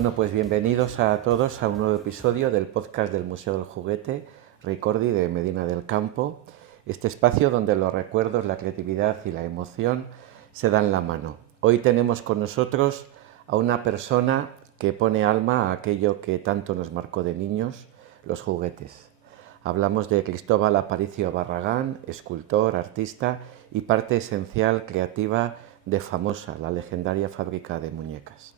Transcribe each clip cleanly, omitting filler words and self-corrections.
Bueno, pues bienvenidos a todos a un nuevo episodio del podcast del Museo del Juguete, Ricordi de Medina del Campo, este espacio donde los recuerdos, la creatividad y la emoción se dan la mano. Hoy tenemos con nosotros a una persona que pone alma a aquello que tanto nos marcó de niños, los juguetes. Hablamos de Cristóbal Aparicio Barragán, escultor, artista y parte esencial creativa de Famosa, la legendaria fábrica de muñecas.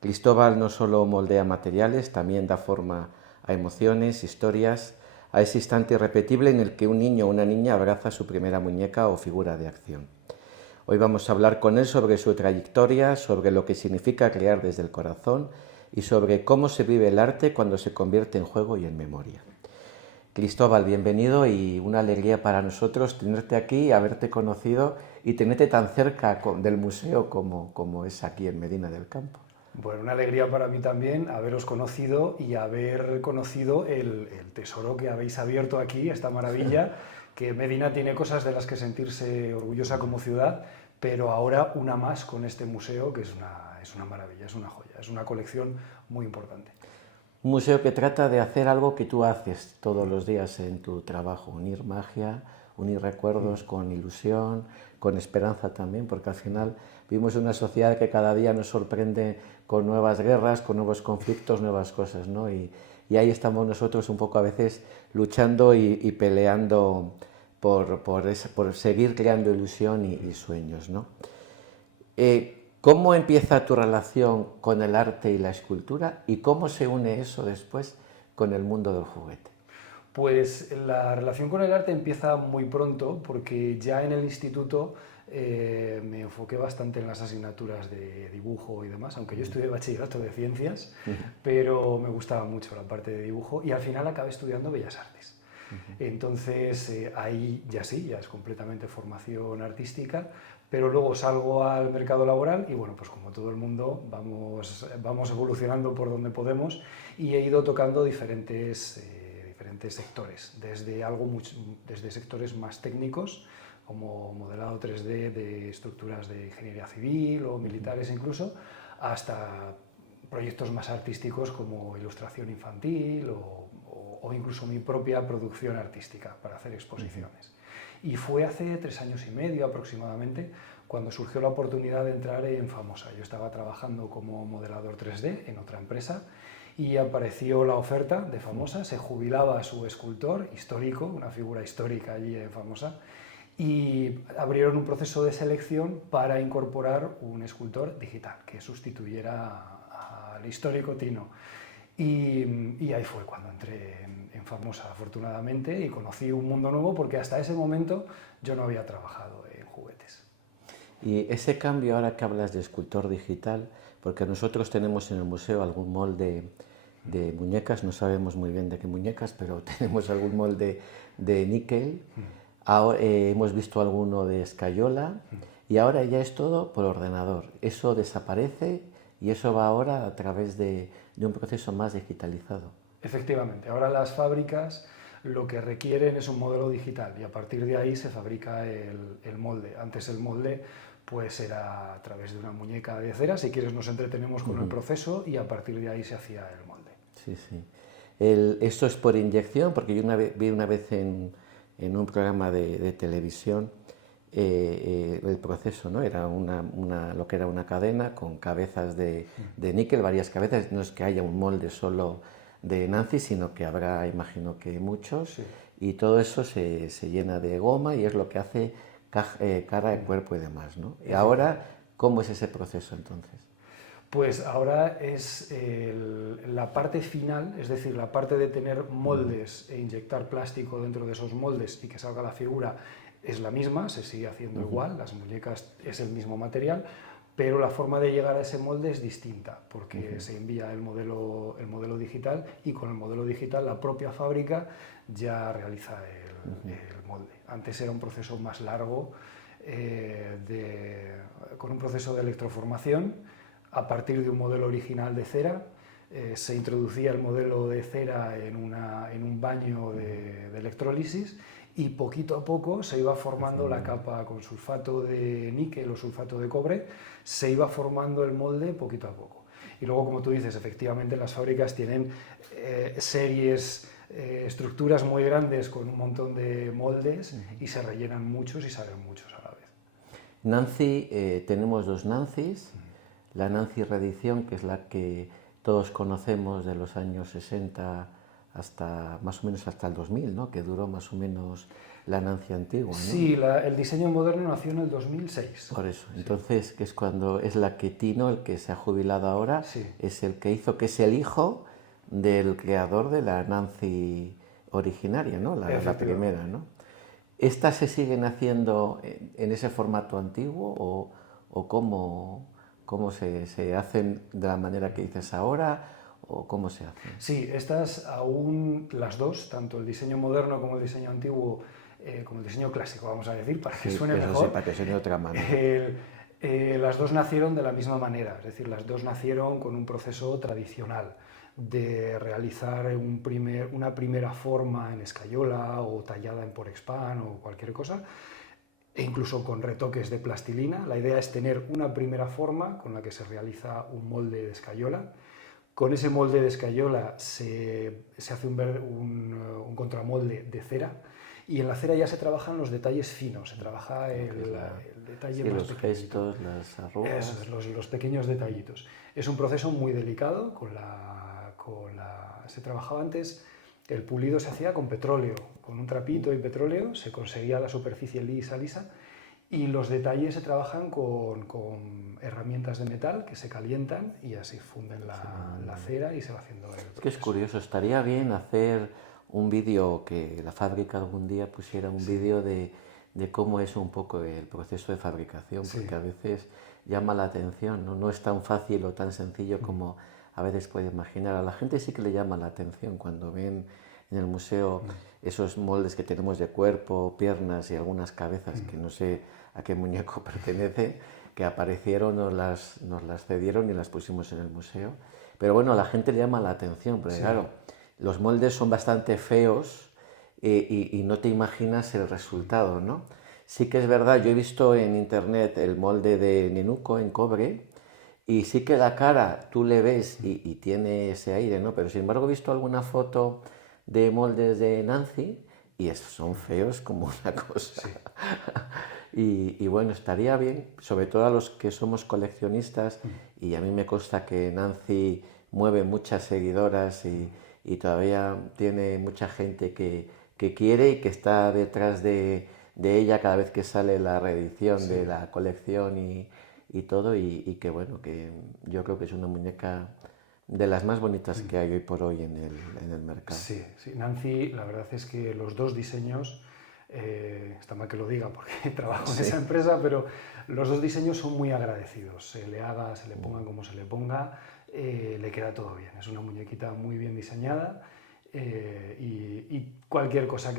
Cristóbal no solo moldea materiales, también da forma a emociones, historias, a ese instante irrepetible en el que un niño o una niña abraza su primera muñeca o figura de acción. Hoy vamos a hablar con él sobre su trayectoria, sobre lo que significa crear desde el corazón y sobre cómo se vive el arte cuando se convierte en juego y en memoria. Cristóbal, bienvenido y una alegría para nosotros tenerte aquí, haberte conocido y tenerte tan cerca del museo como es aquí en Medina del Campo. Bueno, una alegría para mí también haberos conocido y haber conocido el tesoro que habéis abierto aquí, esta maravilla, que Medina tiene cosas de las que sentirse orgullosa como ciudad, pero ahora una más con este museo que es una maravilla, es una joya, es una colección muy importante. Un museo que trata de hacer algo que tú haces todos los días en tu trabajo, unir magia, unir recuerdos con ilusión, con esperanza también, porque al final vivimos en una sociedad que cada día nos sorprende con nuevas guerras, con nuevos conflictos, nuevas cosas, ¿no? Y ahí estamos nosotros un poco a veces luchando y peleando por seguir creando ilusión y sueños, ¿no? ¿Cómo empieza tu relación con el arte y la escultura y cómo se une eso después con el mundo del juguete? Pues la relación con el arte empieza muy pronto porque ya en el instituto me enfoqué bastante en las asignaturas de dibujo y demás, aunque yo estudié bachillerato de ciencias, pero me gustaba mucho la parte de dibujo y al final acabé estudiando Bellas Artes. Entonces ahí ya sí, ya es completamente formación artística, pero luego salgo al mercado laboral y bueno, pues como todo el mundo vamos evolucionando por donde podemos y he ido tocando diferentes sectores, desde sectores más técnicos, como modelado 3D de estructuras de ingeniería civil o militares incluso, hasta proyectos más artísticos como ilustración infantil o incluso mi propia producción artística para hacer exposiciones. Y fue hace 3 años y medio aproximadamente cuando surgió la oportunidad de entrar en Famosa. Yo estaba trabajando como modelador 3D en otra empresa y apareció la oferta de Famosa, se jubilaba su escultor histórico, una figura histórica allí en Famosa, y abrieron un proceso de selección para incorporar un escultor digital que sustituyera al histórico Tino. Y ahí fue cuando entré en Famosa, afortunadamente, y conocí un mundo nuevo porque hasta ese momento yo no había trabajado en juguetes. Y ese cambio, ahora que hablas de escultor digital, porque nosotros tenemos en el museo algún molde de muñecas, no sabemos muy bien de qué muñecas, pero tenemos algún molde de níquel, ahora, hemos visto alguno de escayola y ahora ya es todo por ordenador. Eso desaparece y eso va ahora a través de un proceso más digitalizado. Efectivamente, ahora las fábricas lo que requieren es un modelo digital y a partir de ahí se fabrica el molde. Antes el molde pues era a través de una muñeca de cera, si quieres nos entretenemos con el proceso y a partir de ahí se hacía el molde. Sí, sí. ¿Esto es por inyección? Porque yo vi una vez en un programa de televisión el proceso, ¿no? Era lo que era una cadena con cabezas de níquel, varias cabezas. No es que haya un molde solo de Nancy, sino que habrá, imagino que muchos, Sí. y todo eso se llena de goma y es lo que hace cara, cuerpo y demás, ¿no? Y ahora, ¿cómo es ese proceso entonces? Pues ahora es la parte final, es decir, la parte de tener moldes e inyectar plástico dentro de esos moldes y que salga la figura es la misma, se sigue haciendo igual, las muñecas es el mismo material, pero la forma de llegar a ese molde es distinta, porque se envía el modelo digital y con el modelo digital la propia fábrica ya realiza el molde. Antes era un proceso más largo, con un proceso de electroformación, a partir de un modelo original de cera, se introducía el modelo de cera en un baño de electrólisis y poquito a poco se iba formando la capa con sulfato de níquel o sulfato de cobre, se iba formando el molde poquito a poco. Y luego, como tú dices, efectivamente las fábricas tienen series, estructuras muy grandes con un montón de moldes y se rellenan muchos y salen muchos a la vez. Nancy, tenemos dos Nancys. La Nancy reedición, que es la que todos conocemos de los años 60 hasta más o menos hasta el 2000, ¿no? Que duró más o menos la Nancy antigua, ¿no? Sí, el diseño moderno nació en el 2006. Por eso, entonces, que es cuando es la que Tino, el que se ha jubilado ahora, Sí. es el que hizo, que es el hijo del creador de la Nancy originaria, ¿no? La primera, ¿no? ¿Estas se siguen haciendo en ese formato antiguo o cómo se hacen de la manera que dices ahora o cómo se hacen? Sí, estas aún las dos, tanto el diseño moderno como el diseño antiguo, como el diseño clásico, vamos a decir, para que suene mejor. Sí, para que suene de otra manera. Las dos nacieron de la misma manera, es decir, las dos nacieron con un proceso tradicional de realizar una primera forma en escayola o tallada en Porexpan o cualquier cosa, e incluso con retoques de plastilina. La idea es tener una primera forma con la que se realiza un molde de escayola. Con ese molde de escayola se hace un contramolde de cera, y en la cera ya se trabajan los detalles finos, se trabaja el detalle más los pequeñito. Gestos, las arrugas. Eso es, los pequeños detallitos. Es un proceso muy delicado. Se trabajaba antes, el pulido se hacía con petróleo, con un trapito y petróleo, se conseguía la superficie lisa, y los detalles se trabajan con herramientas de metal que se calientan y así funden la cera y se va haciendo el proceso. Es que es curioso, estaría bien hacer un vídeo, que la fábrica algún día pusiera un vídeo de cómo es un poco el proceso de fabricación, porque a veces llama la atención, ¿no? No es tan fácil o tan sencillo como a veces puede imaginar. A la gente sí que le llama la atención cuando ven en el museo esos moldes que tenemos de cuerpo, piernas y algunas cabezas, que no sé a qué muñeco pertenece, que aparecieron, nos las cedieron y las pusimos en el museo. Pero bueno, a la gente le llama la atención, porque claro, los moldes son bastante feos y no te imaginas el resultado, ¿no? Sí que es verdad, yo he visto en internet el molde de Nenuco en cobre, y sí que la cara tú le ves y tiene ese aire, ¿no? Pero sin embargo he visto alguna foto de moldes de Nancy y son feos como una cosa. Y bueno, estaría bien, sobre todo a los que somos coleccionistas, y a mí me consta que Nancy mueve muchas seguidoras y todavía tiene mucha gente que quiere y que está detrás de ella cada vez que sale la reedición de la colección y todo, y que bueno, que yo creo que es una muñeca de las más bonitas que hay hoy por hoy en el mercado. Sí, Nancy, la verdad es que los dos diseños, está mal que lo diga porque trabajo en esa empresa, pero los dos diseños son muy agradecidos. Se le pongan como se le ponga, le queda todo bien. Es una muñequita muy bien diseñada, y cualquier cosa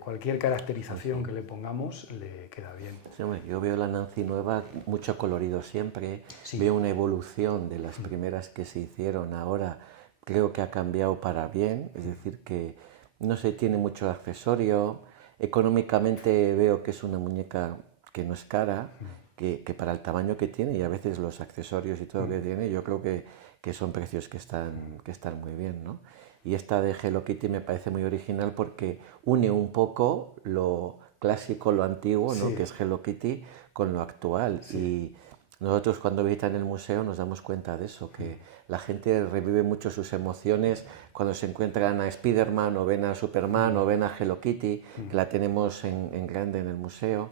cualquier caracterización que le pongamos le queda bien. Sí, hombre, yo veo la Nancy nueva, mucho colorido siempre, veo una evolución de las primeras que se hicieron ahora, creo que ha cambiado para bien, es decir, que no sé, tiene mucho accesorio, económicamente veo que es una muñeca que no es cara, que para el tamaño que tiene y a veces los accesorios y todo lo que tiene, yo creo que son precios que están muy bien, ¿no? Y esta de Hello Kitty me parece muy original porque une un poco lo clásico, lo antiguo, ¿no? Que es Hello Kitty, con lo actual. Y nosotros cuando visitan el museo nos damos cuenta de eso, que la gente revive mucho sus emociones cuando se encuentran a Spiderman o ven a Superman o ven a Hello Kitty, que la tenemos en grande en el museo.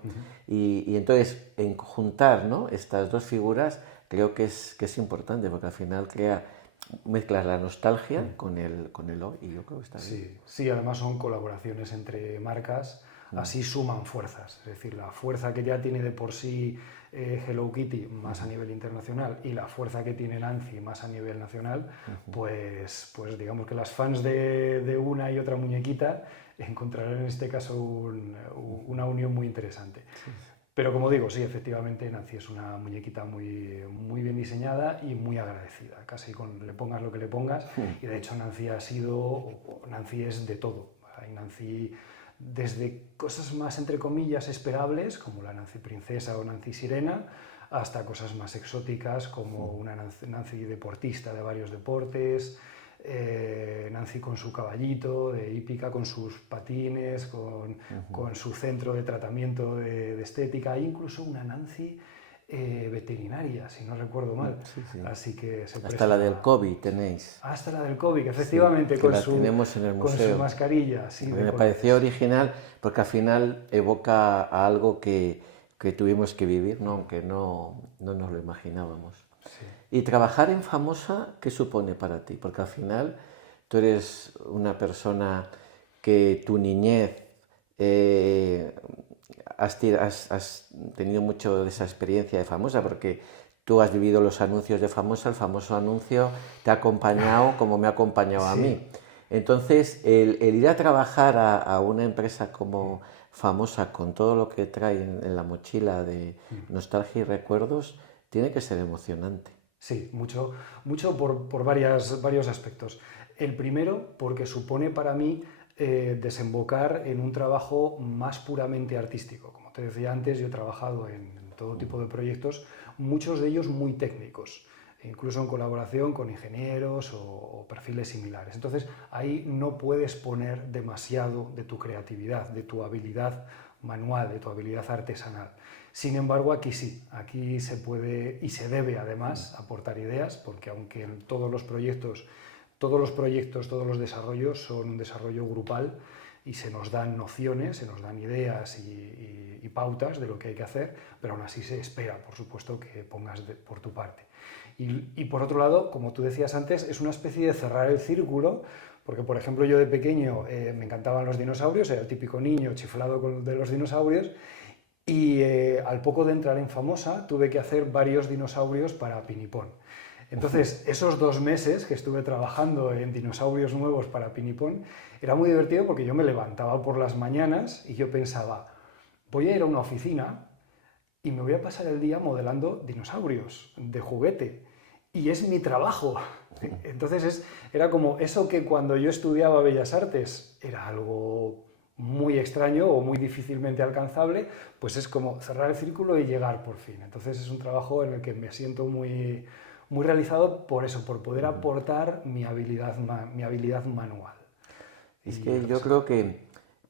Y entonces, en juntar, ¿no?, estas dos figuras creo que es importante, porque al final mezclas la nostalgia con el hoy, y yo creo que está bien. Sí, además son colaboraciones entre marcas, así suman fuerzas, es decir, la fuerza que ya tiene de por sí Hello Kitty más a nivel internacional y la fuerza que tiene Nancy más a nivel nacional, pues digamos que las fans de una y otra muñequita encontrarán en este caso una unión muy interesante. Pero como digo, sí, efectivamente Nancy es una muñequita muy, muy bien diseñada y muy agradecida, casi le pongas lo que le pongas. Y de hecho Nancy es de todo. Hay Nancy desde cosas más, entre comillas, esperables, como la Nancy Princesa o Nancy Sirena, hasta cosas más exóticas, como una Nancy deportista de varios deportes, Nancy con su caballito de hípica, con sus patines, con su centro de tratamiento de estética, e incluso una Nancy veterinaria, si no recuerdo mal. Sí, sí. Así que se Hasta la del COVID tenéis. hasta la del COVID, efectivamente, Sí, que la tenemos en el con su museo. mascarilla. Sí, Me pareció original porque al final evoca a algo que tuvimos que vivir, ¿no? Aunque no nos lo imaginábamos. Sí. Y trabajar en Famosa, ¿qué supone para ti? Porque al final tú eres una persona que tu niñez has tenido mucho de esa experiencia de Famosa, porque tú has vivido los anuncios de Famosa, el famoso anuncio te ha acompañado como me ha acompañado a mí. Sí. Entonces, el ir a trabajar a una empresa como Famosa, con todo lo que trae en la mochila de nostalgia y recuerdos, tiene que ser emocionante. Sí, mucho, mucho por varios aspectos. El primero, porque supone para mí desembocar en un trabajo más puramente artístico. Como te decía antes, yo he trabajado en todo tipo de proyectos, muchos de ellos muy técnicos, incluso en colaboración con ingenieros o perfiles similares. Entonces, ahí no puedes poner demasiado de tu creatividad, de tu habilidad manual, de tu habilidad artesanal. Sin embargo, aquí sí, aquí se puede y se debe además aportar ideas, porque aunque en todos los proyectos, todos los desarrollos son un desarrollo grupal y se nos dan nociones, se nos dan ideas y pautas de lo que hay que hacer, pero aún así se espera, por supuesto, que pongas por tu parte. Y por otro lado, como tú decías antes, es una especie de cerrar el círculo, porque por ejemplo yo de pequeño me encantaban los dinosaurios, era el típico niño chiflado de los dinosaurios, y al poco de entrar en Famosa tuve que hacer varios dinosaurios para Pinipón. Entonces, esos 2 meses que estuve trabajando en dinosaurios nuevos para Pinipón, era muy divertido porque yo me levantaba por las mañanas y yo pensaba, voy a ir a una oficina y me voy a pasar el día modelando dinosaurios de juguete. Y es mi trabajo. Entonces era como eso que cuando yo estudiaba Bellas Artes era algo muy extraño o muy difícilmente alcanzable, pues es como cerrar el círculo y llegar por fin. Entonces es un trabajo en el que me siento muy, muy realizado por eso, por poder aportar mi habilidad manual. Es Y que yo creo que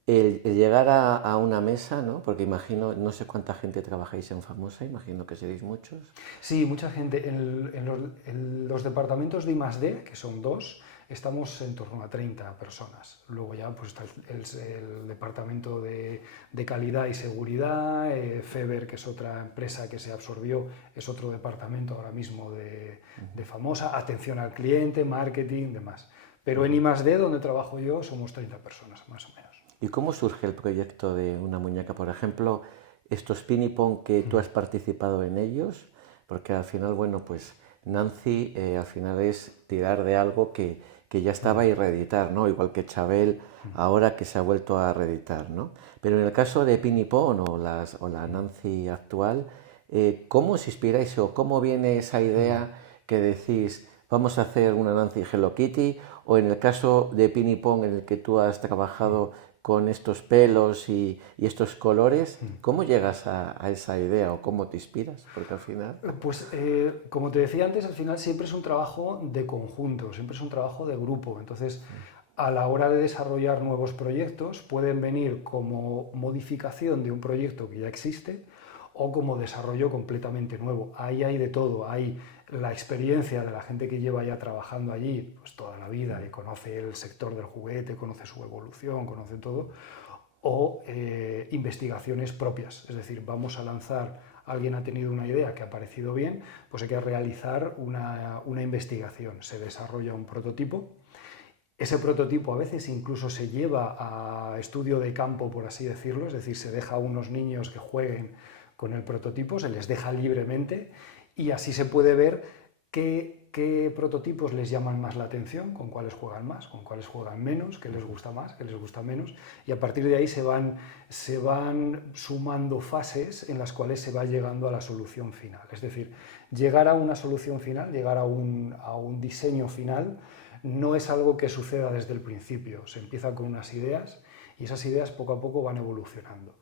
el llegar a una mesa, ¿no? Porque imagino, no sé cuánta gente trabajáis en Famosa, imagino que seréis muchos. sí, mucha gente. En los departamentos de I+D, que son dos, estamos en torno a 30 personas. Luego ya pues, está el departamento de calidad y seguridad, Feber, que es otra empresa que se absorbió, es otro departamento ahora mismo de Famosa, atención al cliente, marketing, demás. Pero en I+D, donde trabajo yo, somos 30 personas, más o menos. ¿Y cómo surge el proyecto de una muñeca? Por ejemplo, estos Pinipón que tú has participado en ellos, porque al final, bueno, pues Nancy al final es tirar de algo que ya estaba y reeditar, ¿no? Igual que Chabel ahora que se ha vuelto a reeditar, ¿no? Pero en el caso de Pinipón o la Nancy actual, ¿cómo os inspiráis o cómo viene esa idea que decís vamos a hacer una Nancy Hello Kitty? O en el caso de Pinipón en el que tú has trabajado con estos pelos y estos colores, ¿cómo llegas a esa idea o cómo te inspiras? Porque al final... Pues como te decía antes, al final siempre es un trabajo de conjunto, siempre es un trabajo de grupo. Entonces, a la hora de desarrollar nuevos proyectos, pueden venir como modificación de un proyecto que ya existe o como desarrollo completamente nuevo. Ahí hay de todo, hay la experiencia de la gente que lleva ya trabajando allí pues toda la vida y conoce el sector del juguete, conoce su evolución, conoce todo, o investigaciones propias, es decir, vamos a lanzar, alguien ha tenido una idea que ha parecido bien, pues hay que realizar una investigación, se desarrolla un prototipo, ese prototipo a veces incluso se lleva a estudio de campo, por así decirlo, es decir, se deja a unos niños que jueguen con el prototipo, se les deja libremente y así se puede ver qué prototipos les llaman más la atención, con cuáles juegan más, con cuáles juegan menos, qué les gusta más, qué les gusta menos, y a partir de ahí se van sumando fases en las cuales se va llegando a la solución final. Es decir, llegar a una solución final, llegar a un diseño final, no es algo que suceda desde el principio. Se empieza con unas ideas Y esas ideas poco a poco van evolucionando.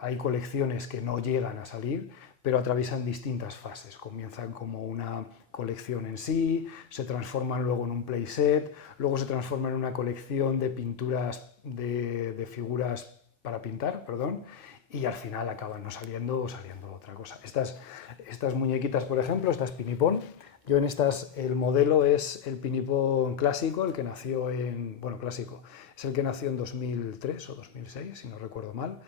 Hay colecciones que no llegan a salir, pero atraviesan distintas fases. Comienzan como una colección en sí, se transforman luego en un playset, luego se transforman en una colección de pinturas, de figuras para pintar, perdón, y al final acaban no saliendo o saliendo otra cosa. Estas muñequitas, por ejemplo, estas pinipón, yo en estas, el modelo es el pinipón clásico, el que nació en, bueno, clásico, es el que nació en 2003 o 2006, si no recuerdo mal,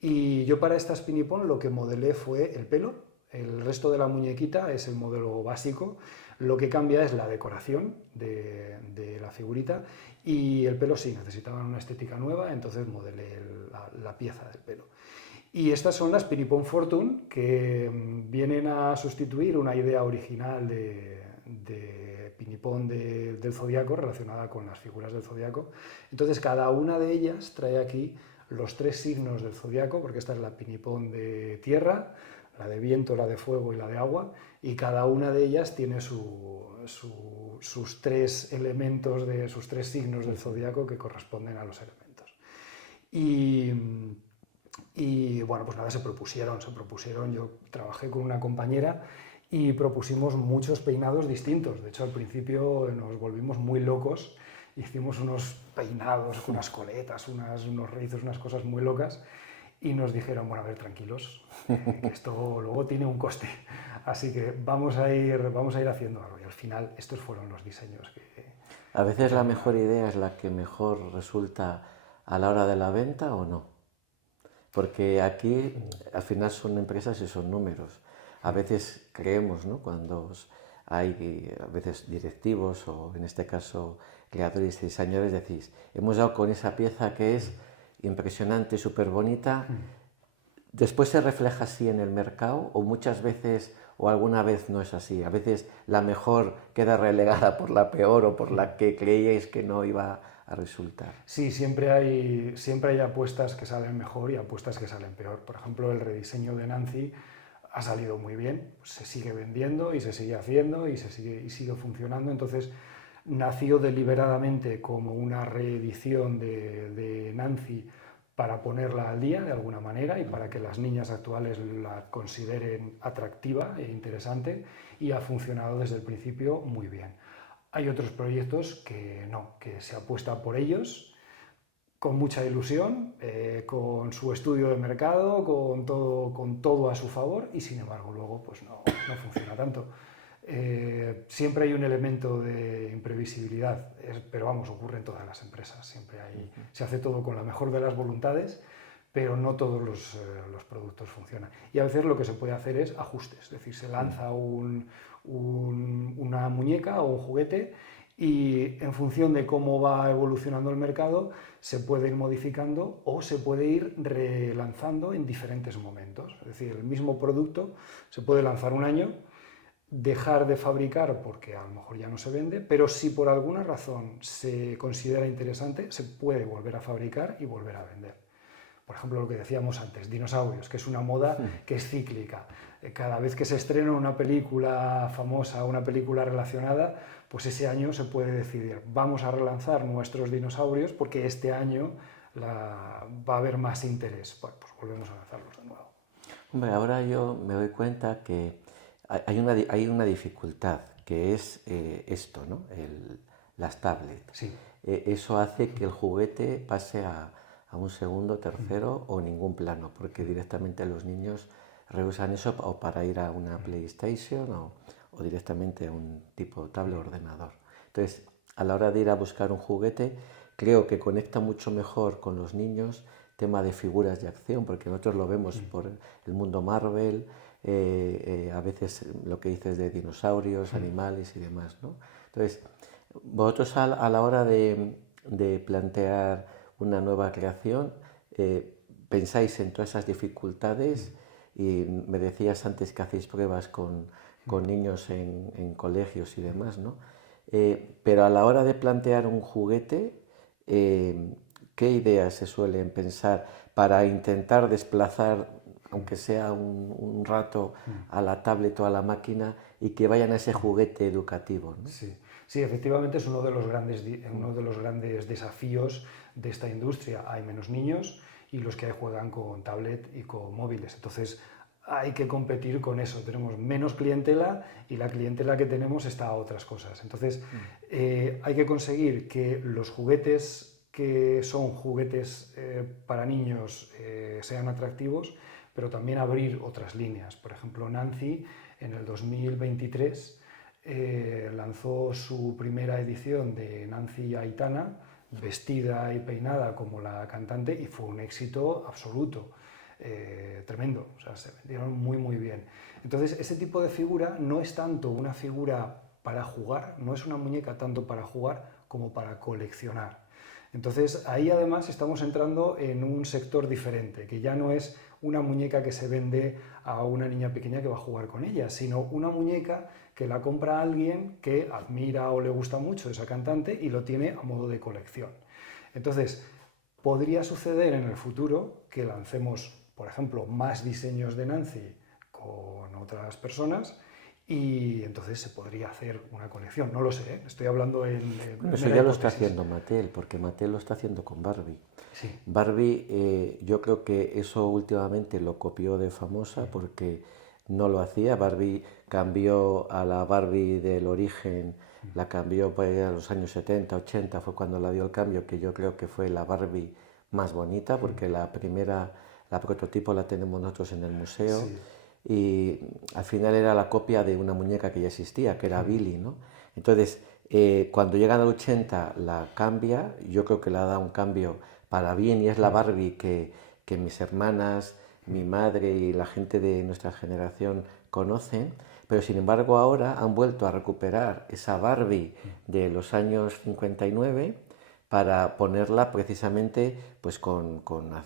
y yo para estas pinipón lo que modelé fue el pelo, el resto de la muñequita es el modelo básico, lo que cambia es la decoración de la figurita y el pelo sí, necesitaban una estética nueva, entonces modelé la pieza del pelo. Y estas son las Pinipón Fortune, que vienen a sustituir una idea original de Pinipón del Zodíaco, relacionada con las figuras del Zodíaco. Entonces, cada una de ellas trae aquí los 3 signos del Zodíaco, porque esta es la Pinipón de tierra, la de viento, la de fuego y la de agua, y cada una de ellas tiene sus 3 elementos, sus 3 signos del Zodíaco que corresponden a los elementos. Y bueno, pues nada, se propusieron, yo trabajé con una compañera y propusimos muchos peinados distintos. De hecho, al principio nos volvimos muy locos, hicimos unos peinados con unas coletas, unos rizos, unas cosas muy locas, y nos dijeron, bueno, a ver, tranquilos, que esto luego tiene un coste, así que vamos a ir haciendo algo. Y al final estos fueron los diseños que... A veces la mejor idea es la que mejor resulta a la hora de la venta, ¿o no? Porque aquí al final son empresas y son números. A veces creemos, ¿no? Cuando hay a veces directivos o en este caso creadores y diseñadores, decís, hemos dado con esa pieza que es impresionante, súper bonita. Después se refleja así en el mercado o muchas veces o alguna vez no es así. A veces la mejor queda relegada por la peor o por la que creíais que no iba a resultar. Sí, siempre hay apuestas que salen mejor y apuestas que salen peor. Por ejemplo, el rediseño de Nancy ha salido muy bien, se sigue vendiendo y se sigue haciendo y sigue funcionando. Entonces, nació deliberadamente como una reedición de Nancy para ponerla al día de alguna manera y para que las niñas actuales la consideren atractiva e interesante, y ha funcionado desde el principio muy bien. Hay otros proyectos que no, que se apuesta por ellos con mucha ilusión, con su estudio de mercado, con todo a su favor, y sin embargo luego pues no funciona tanto. Siempre hay un elemento de imprevisibilidad, pero vamos, ocurre en todas las empresas, siempre se hace todo con la mejor de las voluntades, pero no todos los productos funcionan. Y a veces lo que se puede hacer es ajustes, es decir, se lanza una muñeca o un juguete y en función de cómo va evolucionando el mercado se puede ir modificando o se puede ir relanzando en diferentes momentos. Es decir, el mismo producto se puede lanzar un año, dejar de fabricar porque a lo mejor ya no se vende, pero si por alguna razón se considera interesante, se puede volver a fabricar y volver a vender. Por ejemplo, lo que decíamos antes, dinosaurios, que es una moda que es cíclica. Cada vez que se estrena una película famosa, una película relacionada, pues ese año se puede decidir, vamos a relanzar nuestros dinosaurios porque este año va a haber más interés. Bueno, pues volvemos a lanzarlos de nuevo. Hombre, ahora yo me doy cuenta que hay una dificultad, que es esto, ¿no? Las tablets. Sí. Eso hace que el juguete pase a un segundo, tercero o ningún plano, porque directamente los niños rehusan eso o para ir a una PlayStation o directamente a un tipo tablet o ordenador. Entonces, a la hora de ir a buscar un juguete, creo que conecta mucho mejor con los niños tema de figuras de acción, porque nosotros lo vemos por el mundo Marvel, a veces lo que dices de dinosaurios, animales y demás, ¿no? Entonces, vosotros a la hora de plantear una nueva creación, pensáis en todas esas dificultades y me decías antes que hacéis pruebas con niños en colegios y demás, ¿no? Pero a la hora de plantear un juguete, ¿qué ideas se suelen pensar para intentar desplazar, aunque sea un rato, a la tablet o a la máquina y que vayan a ese juguete educativo, ¿no? Sí. Sí, efectivamente es uno de los grandes desafíos de esta industria. Hay menos niños y los que hay juegan con tablet y con móviles. Entonces hay que competir con eso. Tenemos menos clientela y la clientela que tenemos está a otras cosas. Entonces hay que conseguir que los juguetes que son juguetes para niños sean atractivos, pero también abrir otras líneas. Por ejemplo, Nancy en el 2023 lanzó su primera edición de Nancy Aitana, vestida y peinada como la cantante, y fue un éxito absoluto, tremendo, o sea, se vendieron muy muy bien. Entonces, ese tipo de figura no es tanto una figura para jugar, no es una muñeca tanto para jugar como para coleccionar. Entonces, ahí además estamos entrando en un sector diferente, que ya no es una muñeca que se vende a una niña pequeña que va a jugar con ella, sino una muñeca que la compra alguien que admira o le gusta mucho esa cantante y lo tiene a modo de colección. Entonces, podría suceder en el futuro que lancemos, por ejemplo, más diseños de Nancy con otras personas y entonces se podría hacer una colección. No lo sé, ¿eh? Estoy hablando en Bueno, eso mera ya lo está hipótesis. haciendo Mattel, porque Mattel lo está haciendo con Barbie. Sí. Barbie, yo creo que eso últimamente lo copió de Famosa porque no lo hacía. Barbie cambió a la Barbie del origen, la cambió pues, a los años 70, 80, fue cuando la dio el cambio, que yo creo que fue la Barbie más bonita, porque la primera, la prototipo la tenemos nosotros en el museo, Sí. y al final era la copia de una muñeca que ya existía, que era Billy, ¿no? Entonces, cuando llegan al 80 la cambia, yo creo que le da un cambio para bien y es la Barbie que mis hermanas, mi madre y la gente de nuestra generación conocen, pero sin embargo ahora han vuelto a recuperar esa Barbie de los años 59 para ponerla precisamente pues con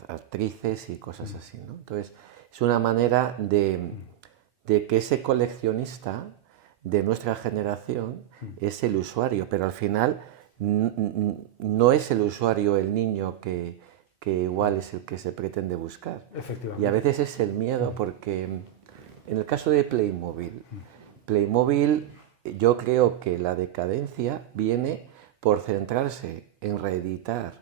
actrices y cosas así, ¿no? Entonces es una manera de que ese coleccionista de nuestra generación es el usuario, pero al final no es el usuario el niño que igual es el que se pretende buscar. Y a Efectivamente. veces es el miedo porque en el caso de Playmobil, Playmobil yo creo que la decadencia viene por centrarse en reeditar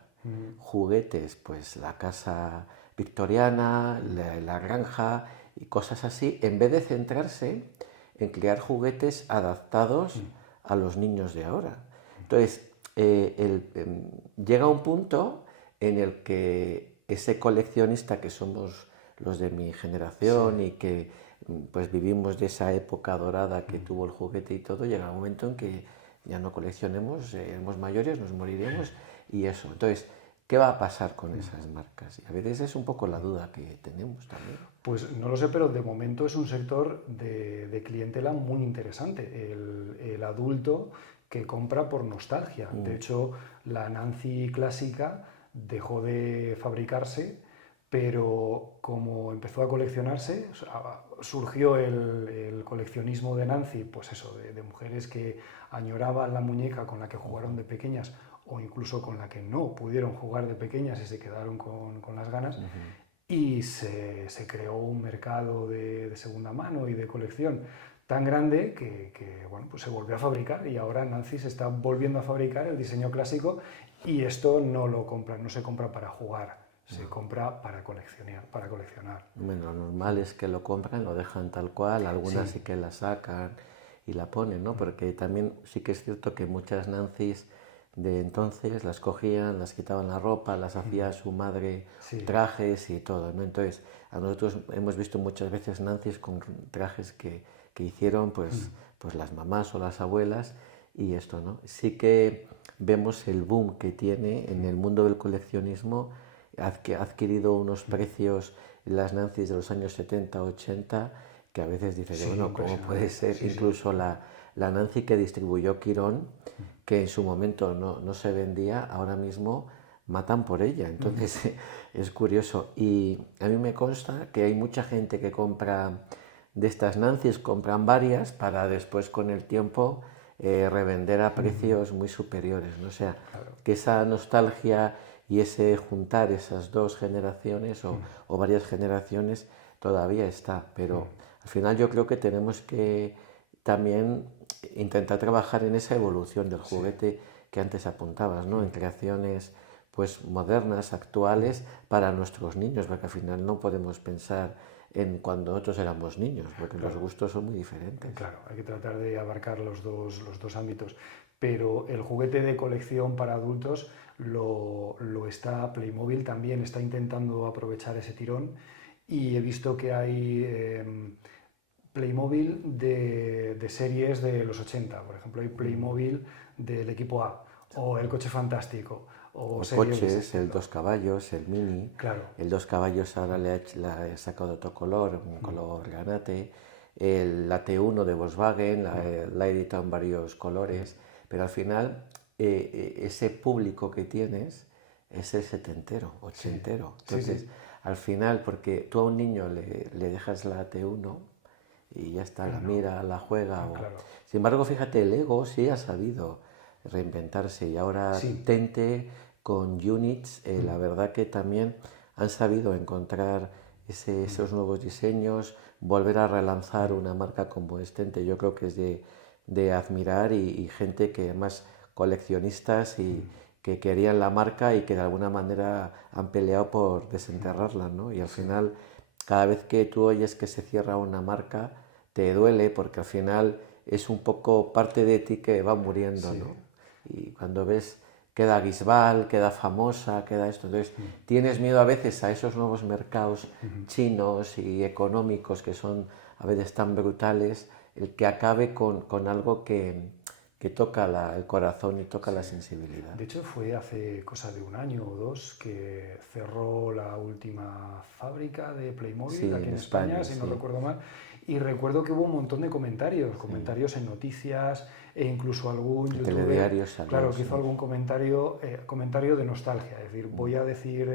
juguetes, pues la casa victoriana, la granja y cosas así, en vez de centrarse en crear juguetes adaptados a los niños de ahora. Entonces, llega un punto en el que ese coleccionista que somos los de mi generación Sí. y que pues vivimos de esa época dorada que tuvo el juguete y todo, llega un momento en que ya no coleccionemos, seremos mayores, nos moriremos y eso. Entonces, ¿qué va a pasar con esas marcas? Y a veces es un poco la duda que tenemos también. Pues no lo sé, pero de momento es un sector de clientela muy interesante. El adulto que compra por nostalgia. De hecho, la Nancy clásica dejó de fabricarse, pero como empezó a coleccionarse, o sea, surgió el coleccionismo de Nancy, pues eso, de mujeres que añoraban la muñeca con la que jugaron de pequeñas o incluso con la que no pudieron jugar de pequeñas y se quedaron con las ganas. Y se creó un mercado de segunda mano y de colección tan grande que, bueno, pues se volvió a fabricar y ahora Nancy se está volviendo a fabricar el diseño clásico y esto no lo compra, no se compra para jugar, se compra para coleccionar, para coleccionar. Bueno, lo normal es que lo compran, lo dejan tal cual, algunas Sí, sí que la sacan y la ponen, ¿no? Porque también sí que es cierto que muchas Nancy's de entonces las cogían, las quitaban la ropa, las hacía su madre sí, trajes y todo, ¿no? Entonces, a nosotros hemos visto muchas veces Nancy's con trajes que hicieron pues las mamás o las abuelas y esto, ¿no? Sí que vemos el boom que tiene en el mundo del coleccionismo, que ha adquirido unos precios las Nancy's de los años 70, 80, que a veces dices, sí, bueno, ¿cómo puede impresionante. ser? Sí, sí. Incluso la Nancy que distribuyó Quirón, que en su momento no se vendía, ahora mismo matan por ella. Entonces es curioso. Y a mí me consta que hay mucha gente que compra de estas Nancy's, compran varias para después con el tiempo revender a precios muy superiores, ¿no? O sea, que esa nostalgia y ese juntar esas dos generaciones o varias generaciones todavía está, pero al final yo creo que tenemos que también intentar trabajar en esa evolución del juguete que antes apuntabas, ¿no? En creaciones pues modernas, actuales, para nuestros niños, porque al final no podemos pensar en cuando nosotros éramos niños, porque los gustos son muy diferentes. Claro, hay que tratar de abarcar los dos ámbitos. Pero el juguete de colección para adultos está Playmobil también está intentando aprovechar ese tirón y he visto que hay Playmobil de series de los 80. Por ejemplo, hay Playmobil del equipo A o el coche fantástico o O series de ese coches, el estilo. dos caballos, el Mini. Claro, El dos caballos ahora le ha sacado otro color, un color granate. La T1 de Volkswagen la ha editado en varios colores, pero al final ese público que tienes es el setentero, ochentero. sí, Entonces, sí. al final, porque tú a un niño le dejas la T1 y ya está, la No, mira, la juega. claro. Sin embargo, fíjate, el Lego sí ha sabido reinventarse y ahora Sí, Tente con Units, la verdad que también han sabido encontrar esos nuevos diseños, volver a relanzar una marca como es Tente, yo creo que es de admirar y gente que además coleccionistas y que querían la marca y que de alguna manera han peleado por desenterrarla, ¿no? Y al final, cada vez que tú oyes que se cierra una marca, te duele porque al final es un poco parte de ti que va muriendo, sí. ¿no? Y cuando ves, queda Bisbal, queda Famosa, queda esto. Entonces, tienes miedo a veces a esos nuevos mercados chinos y económicos que son a veces tan brutales, el que acabe con algo que toca el corazón y toca la sensibilidad. De hecho, fue hace cosa de un año o dos que cerró la última fábrica de Playmobil Sí, aquí en en España, España, si no sí. recuerdo mal. Y recuerdo que hubo un montón de comentarios en noticias e incluso algún El youtuber, telediario salió, claro, que sí. hizo algún comentario de nostalgia. Es decir, voy a decir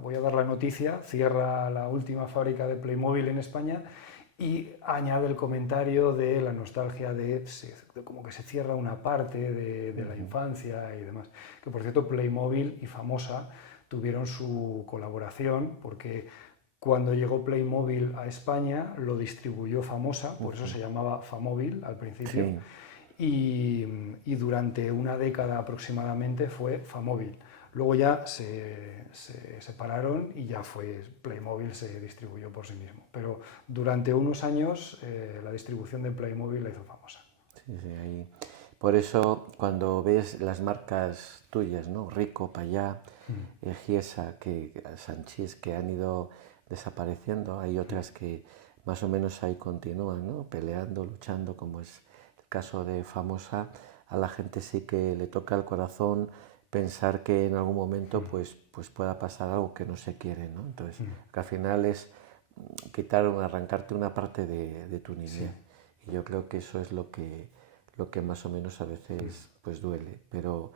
voy a dar la noticia, cierra la última fábrica de Playmobil en España y añade el comentario de la nostalgia de como que se cierra una parte de la infancia y demás. Que por cierto, Playmobil y Famosa tuvieron su colaboración porque cuando llegó Playmobil a España lo distribuyó Famosa, por eso se llamaba Famóvil al principio, Sí. y durante una década aproximadamente fue Famóvil. Luego ya se separaron y ya fue Playmobil, se distribuyó por sí mismo. Pero durante unos años la distribución de Playmobil la hizo Famosa. Sí, sí, ahí. Por eso cuando ves las marcas tuyas, ¿no? Rico, Payá, Giesa, Sanchís, que han ido desapareciendo, hay otras que más o menos ahí continúan, ¿no? Peleando, luchando, como es el caso de Famosa, a la gente sí que le toca el corazón pensar que en algún momento pues pueda pasar algo que no se quiere, ¿no? Entonces, que al final es arrancarte una parte de tu niñez. Y yo creo que eso es lo que más o menos a veces pues duele. Pero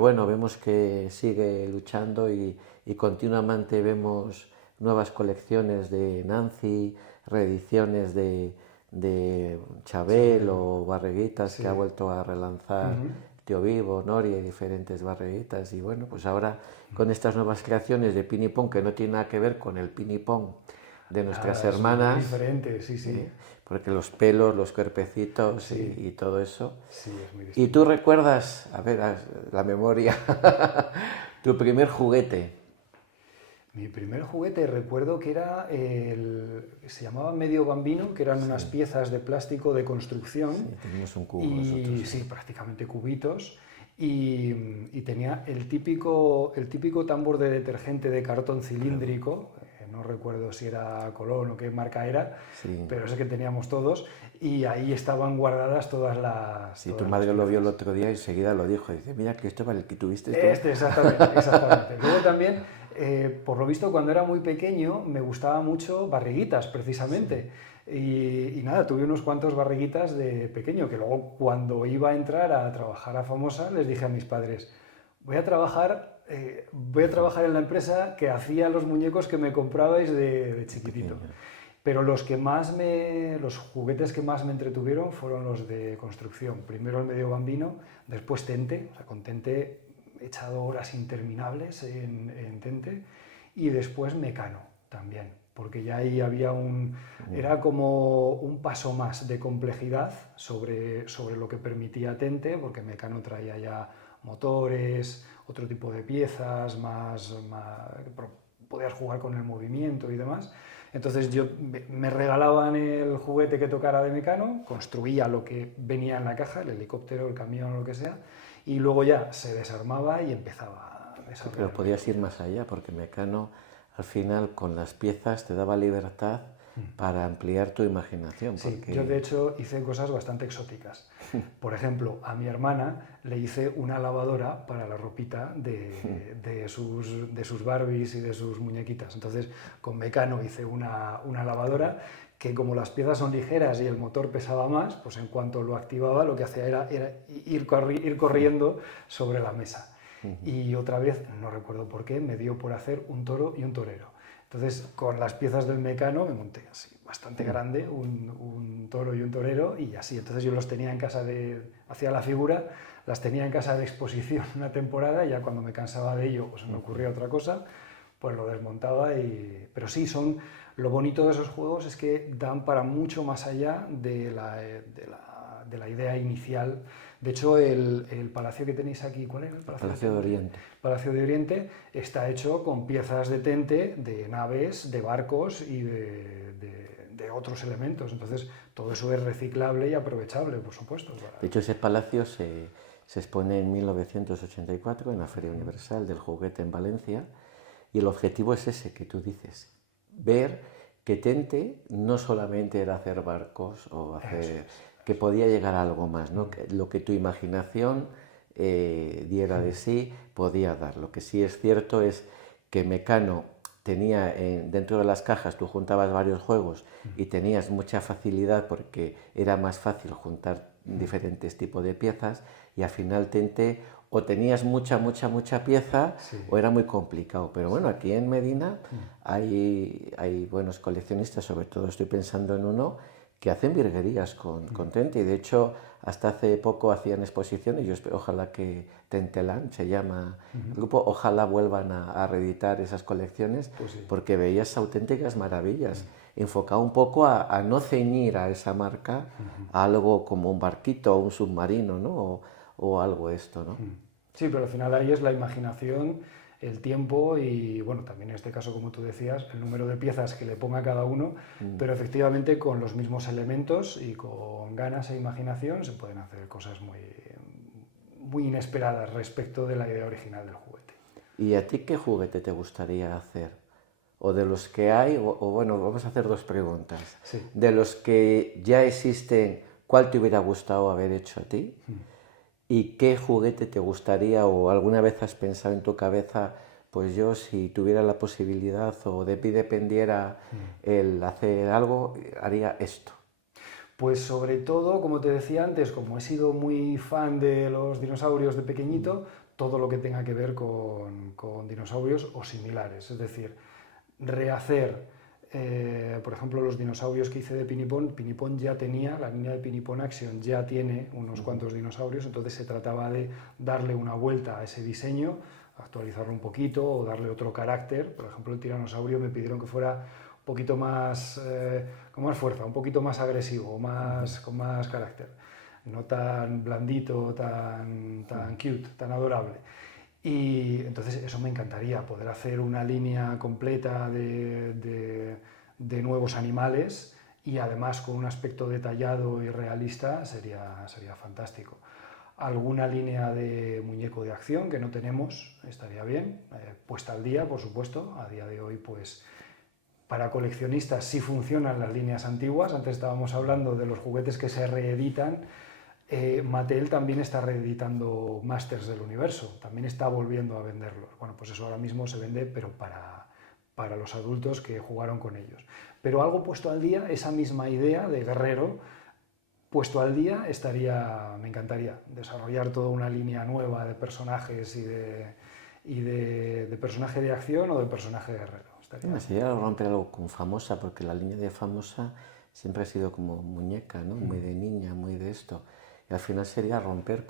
bueno, vemos que sigue luchando y continuamente vemos nuevas colecciones de Nancy, reediciones de Chabel o Barreguitas Sí. que ha vuelto a relanzar Tío Vivo, Noria y diferentes Barreguitas. Y bueno, pues ahora con estas nuevas creaciones de Pinipón que no tiene nada que ver con el Pinipón de nuestras Nada, es muy hermanas, diferente, sí, sí. porque los pelos, los cuerpecitos Sí. y todo eso. Sí, es muy ¿Y distinto. tú recuerdas, a ver, la memoria, tu primer juguete? Mi primer juguete recuerdo que se llamaba Medio Bambino, que eran unas piezas de plástico de construcción. Sí, teníamos un cubo Y nosotros. sí, prácticamente cubitos. Y tenía el típico tambor de detergente de cartón cilíndrico, no recuerdo si era Colón o qué marca era, Sí. pero sé que teníamos todos, y ahí estaban guardadas todas las Sí, tu todas madre las lo vio el piezas. otro día y enseguida lo dijo. Dice, mira que esto vale el que tuviste tú. Exactamente, exactamente. Luego también, por lo visto, cuando era muy pequeño, me gustaba mucho Barriguitas, precisamente. Y nada, tuve unos cuantos Barriguitas de pequeño, que luego cuando iba a entrar a trabajar a Famosa, les dije a mis padres, voy a trabajar en la empresa que hacía los muñecos que me comprabais de chiquitito. Pero los juguetes que más me entretuvieron fueron los de construcción. Primero el Medio Bambino, después Tente, o sea, con Tente he echado horas interminables en Tente, y después Mecano también. porque ya ahí había era como un paso más de complejidad sobre lo que permitía Tente, porque Mecano traía ya motores, otro tipo de piezas, podías jugar con el movimiento y demás. Entonces me regalaban el juguete que tocara de Mecano, construía lo que venía en la caja, el helicóptero, el camión, lo que sea, y luego ya se desarmaba y empezaba a Sí, desarrollar. pero podías ir más allá, porque Mecano al final con las piezas te daba libertad para ampliar tu imaginación. Sí, Porque... yo de hecho hice cosas bastante exóticas. Por ejemplo, a mi hermana le hice una lavadora para la ropita de sus Barbies y de sus muñequitas. Entonces, con Mecano hice una lavadora que, como las piezas son ligeras y el motor pesaba más, pues en cuanto lo activaba lo que hacía era ir corriendo sobre la mesa. Y otra vez, no recuerdo por qué, me dio por hacer un toro y un torero. Entonces, con las piezas del Mecano me monté así, bastante grande, un toro y un torero, y así. Entonces yo los tenía en casa hacía la figura, las tenía en casa de exposición una temporada, y ya cuando me cansaba de ello o se me ocurría otra cosa, pues lo desmontaba. Pero sí, lo bonito de esos juegos es que dan para mucho más allá de la idea inicial. De hecho, el palacio que tenéis aquí, ¿cuál era el palacio? Palacio de Oriente. Palacio de Oriente está hecho con piezas de Tente, de naves, de barcos y de otros elementos. Entonces, todo eso es reciclable y aprovechable, por supuesto. De hecho, ese palacio se expone en 1984 en la Feria Universal del Juguete en Valencia, y el objetivo es ese que tú dices, ver que Tente no solamente era hacer barcos o que podía llegar a algo más, ¿no? Lo que tu imaginación diera de sí podía dar. Lo que sí es cierto es que Mecano tenía dentro de las cajas, tú juntabas varios juegos y tenías mucha facilidad porque era más fácil juntar diferentes tipos de piezas, y al final Tente o tenías mucha pieza, sí, o era muy complicado. Pero bueno, aquí en Medina hay buenos coleccionistas, sobre todo estoy pensando en uno que hacen virguerías con Tente, y de hecho hasta hace poco hacían exposiciones. Yo espero, ojalá que Tenteland se llama el grupo, ojalá vuelvan a reeditar esas colecciones, pues sí, porque veías auténticas maravillas, enfocado un poco a no ceñir a esa marca a algo como un barquito o un submarino, ¿no? O algo esto, ¿no? Sí, pero al final ahí es la imaginación, el tiempo y, bueno, también en este caso, como tú decías, el número de piezas que le ponga cada uno, pero efectivamente con los mismos elementos y con ganas e imaginación se pueden hacer cosas muy inesperadas respecto de la idea original del juguete. ¿Y a ti qué juguete te gustaría hacer? O de los que hay, o bueno, vamos a hacer dos preguntas. Sí. De los que ya existen, ¿cuál te hubiera gustado haber hecho a ti? ¿Y qué juguete te gustaría, o alguna vez has pensado en tu cabeza, pues yo si tuviera la posibilidad o de mí dependiera el hacer algo, haría esto? Pues sobre todo, como te decía antes, como he sido muy fan de los dinosaurios de pequeñito, todo lo que tenga que ver con dinosaurios o similares. Es decir, rehacer, por ejemplo, los dinosaurios que hice de Pinipón. Pinipón ya tenía, la línea de Pinipón Action ya tiene unos cuantos dinosaurios, entonces se trataba de darle una vuelta a ese diseño, actualizarlo un poquito o darle otro carácter. Por ejemplo, el tiranosaurio me pidieron que fuera un poquito más, con más fuerza, un poquito más agresivo, con más carácter, no tan blandito, tan cute, tan adorable. Y entonces eso me encantaría, poder hacer una línea completa de nuevos animales, y además con un aspecto detallado y realista sería fantástico. Alguna línea de muñeco de acción que no tenemos, estaría bien, puesta al día, por supuesto. A día de hoy, pues para coleccionistas sí funcionan las líneas antiguas. Antes estábamos hablando de los juguetes que se reeditan. Mattel también está reeditando Masters del Universo, también está volviendo a venderlos. Bueno, pues eso ahora mismo se vende, pero para los adultos que jugaron con ellos. Pero algo puesto al día, esa misma idea de guerrero puesto al día, me encantaría desarrollar toda una línea nueva de personajes y de personaje de acción o de personaje guerrero. Me sería romper algo con Famosa, porque la línea de Famosa siempre ha sido como muñeca, ¿no? Muy de niña, muy de esto. Y al final sería romper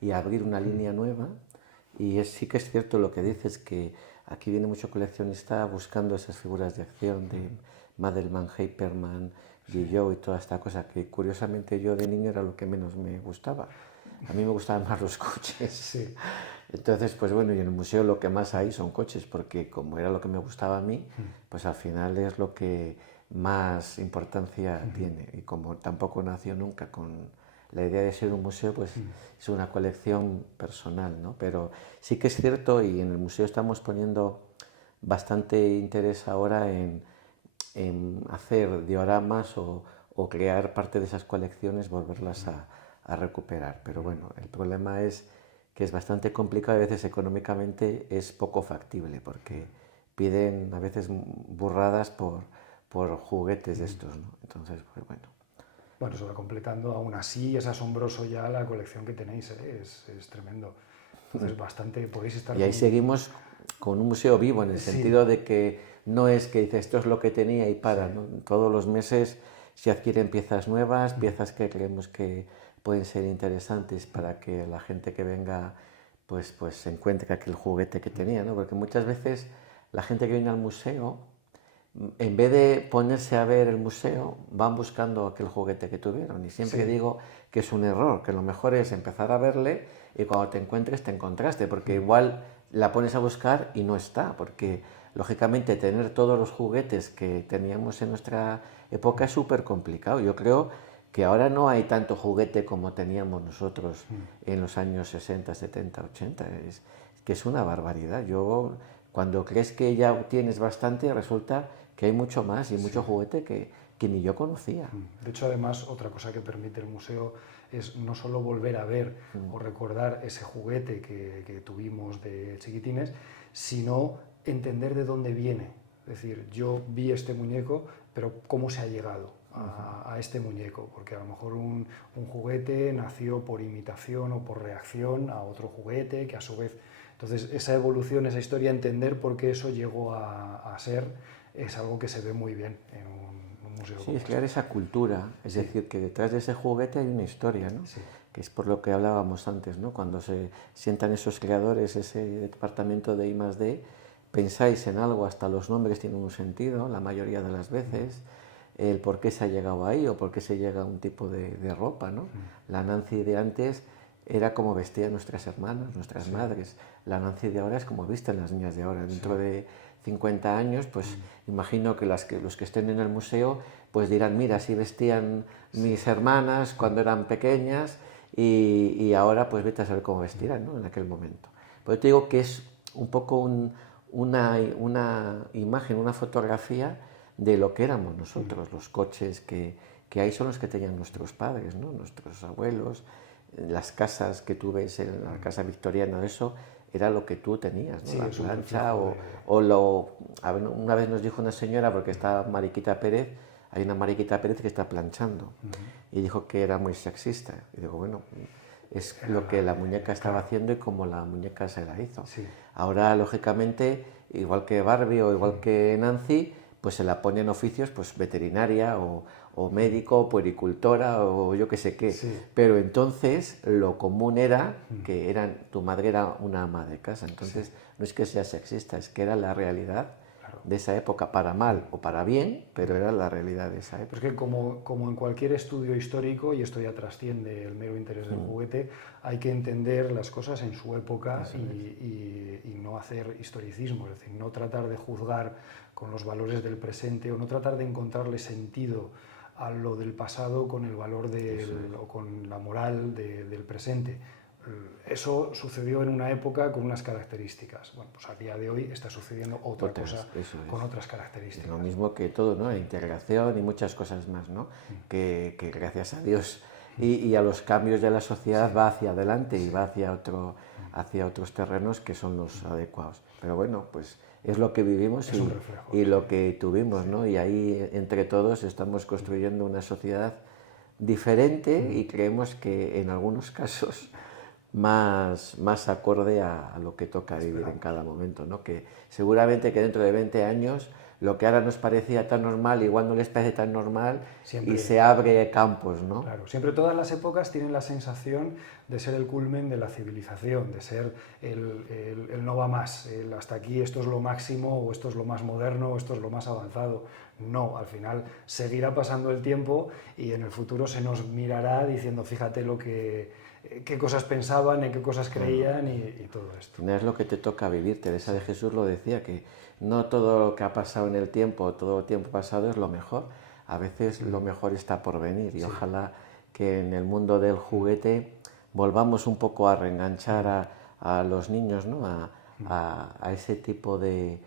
y abrir una línea nueva. Y sí que es cierto lo que dices, que aquí viene mucho coleccionista buscando esas figuras de acción de Madelman, Hyperman, Guillot y toda esta cosa que curiosamente yo de niño era lo que menos me gustaba. A mí me gustaban más los coches. Sí. Entonces, pues bueno, y en el museo lo que más hay son coches, porque como era lo que me gustaba a mí, pues al final es lo que más importancia tiene. Y como tampoco nació nunca con la idea de ser un museo, pues es una colección personal, ¿no? Pero sí que es cierto, y en el museo estamos poniendo bastante interés ahora en hacer dioramas o crear parte de esas colecciones, volverlas a recuperar. Pero bueno, el problema es que es bastante complicado y a veces económicamente es poco factible porque piden a veces burradas por juguetes de estos, ¿no? Entonces, pues bueno. Bueno, se va completando, aún así es asombroso ya la colección que tenéis, ¿eh? Es tremendo. Entonces, bastante, podéis estar... Y ahí seguimos con un museo vivo en el sentido de que no es que dice esto es lo que tenía y para, ¿no? Todos los meses se adquieren piezas nuevas, piezas que creemos que pueden ser interesantes para que la gente que venga pues encuentre aquel juguete que tenía, ¿no? Porque muchas veces la gente que viene al museo, en vez de ponerse a ver el museo, van buscando aquel juguete que tuvieron. Y siempre digo que es un error, que lo mejor es empezar a verle y cuando te encuentres te encontraste, porque igual la pones a buscar y no está, porque lógicamente tener todos los juguetes que teníamos en nuestra época es súper complicado. Yo creo que ahora no hay tanto juguete como teníamos nosotros en los años 60, 70, 80. Es que es una barbaridad. Yo, cuando crees que ya tienes bastante, resulta que hay mucho más y mucho juguete que ni yo conocía. De hecho, además, otra cosa que permite el museo es no solo volver a ver o recordar ese juguete que tuvimos de chiquitines, sino entender de dónde viene. Es decir, yo vi este muñeco, pero ¿cómo se ha llegado a este muñeco? Porque a lo mejor un juguete nació por imitación o por reacción a otro juguete que a su vez... Entonces, esa evolución, esa historia, entender por qué eso llegó a ser, es algo que se ve muy bien en un museo. Sí, es crear esa cultura, es decir, que detrás de ese juguete hay una historia, ¿no? Sí. Que es por lo que hablábamos antes, ¿no? Cuando se sientan esos creadores, ese departamento de I+D, pensáis en algo, hasta los nombres tienen un sentido, la mayoría de las veces, el por qué se ha llegado ahí o por qué se llega a un tipo de ropa, ¿no? La Nancy de antes era como vestían nuestras hermanas, nuestras madres. La Nancy de ahora es como visten las niñas de ahora. Dentro de 50 años, pues imagino que los que estén en el museo pues dirán, mira, así vestían mis hermanas cuando eran pequeñas y ahora pues vete a saber cómo vestirán, ¿no? En aquel momento. Pero te digo que es un poco una imagen, una fotografía de lo que éramos nosotros. Los coches que hay son los que tenían nuestros padres, ¿no? Nuestros abuelos, las casas que tú ves en la casa victoriana, eso era lo que tú tenías, ¿no? Sí, La es un plancha reflejo a ver, una vez nos dijo una señora, porque está Mariquita Pérez, hay una Mariquita Pérez que está planchando, y dijo que era muy sexista. Y digo, bueno, es lo que la muñeca estaba haciendo y como la muñeca se la hizo. Sí. Ahora, lógicamente, igual que Barbie o igual que Nancy, pues se la pone en oficios, pues veterinaria o médico, puericultora o yo qué sé qué. Sí. Pero entonces lo común era que tu madre era una ama de casa. Entonces no es que sea sexista, es que era la realidad de esa época, para mal o para bien, pero era la realidad de esa época. Pues que como en cualquier estudio histórico, y esto ya trasciende el mero interés del juguete, hay que entender las cosas en su época y no hacer historicismo, es decir, no tratar de juzgar con los valores del presente o no tratar de encontrarle sentido a lo del pasado con el valor o con la moral del presente. Eso sucedió en una época con unas características. Bueno, pues a día de hoy está sucediendo otra cosa con otras características. Es lo mismo que todo, ¿no? La integración y muchas cosas más, ¿no? Que gracias a Dios y a los cambios de la sociedad va hacia adelante y va hacia otros terrenos que son los adecuados. Pero bueno, pues es lo que vivimos y lo que tuvimos, ¿no? Y ahí entre todos estamos construyendo una sociedad diferente y creemos que en algunos casos más acorde a lo que toca vivir en cada momento, ¿no? Que seguramente que dentro de 20 años lo que ahora nos parecía tan normal, igual no les parece tan normal Siempre. y se abre campos, ¿no? Claro, siempre todas las épocas tienen la sensación de ser el culmen de la civilización, de ser el no va más, el hasta aquí esto es lo máximo, o esto es lo más moderno, o esto es lo más avanzado. No, al final seguirá pasando el tiempo y en el futuro se nos mirará diciendo, fíjate qué cosas pensaban, en qué cosas creían y todo esto. No es lo que te toca vivir. Teresa de Jesús lo decía, que no todo lo que ha pasado en el tiempo, todo el tiempo pasado es lo mejor. A veces lo mejor está por venir y ojalá que en el mundo del juguete volvamos un poco a reenganchar a los niños, ¿no? a ese tipo de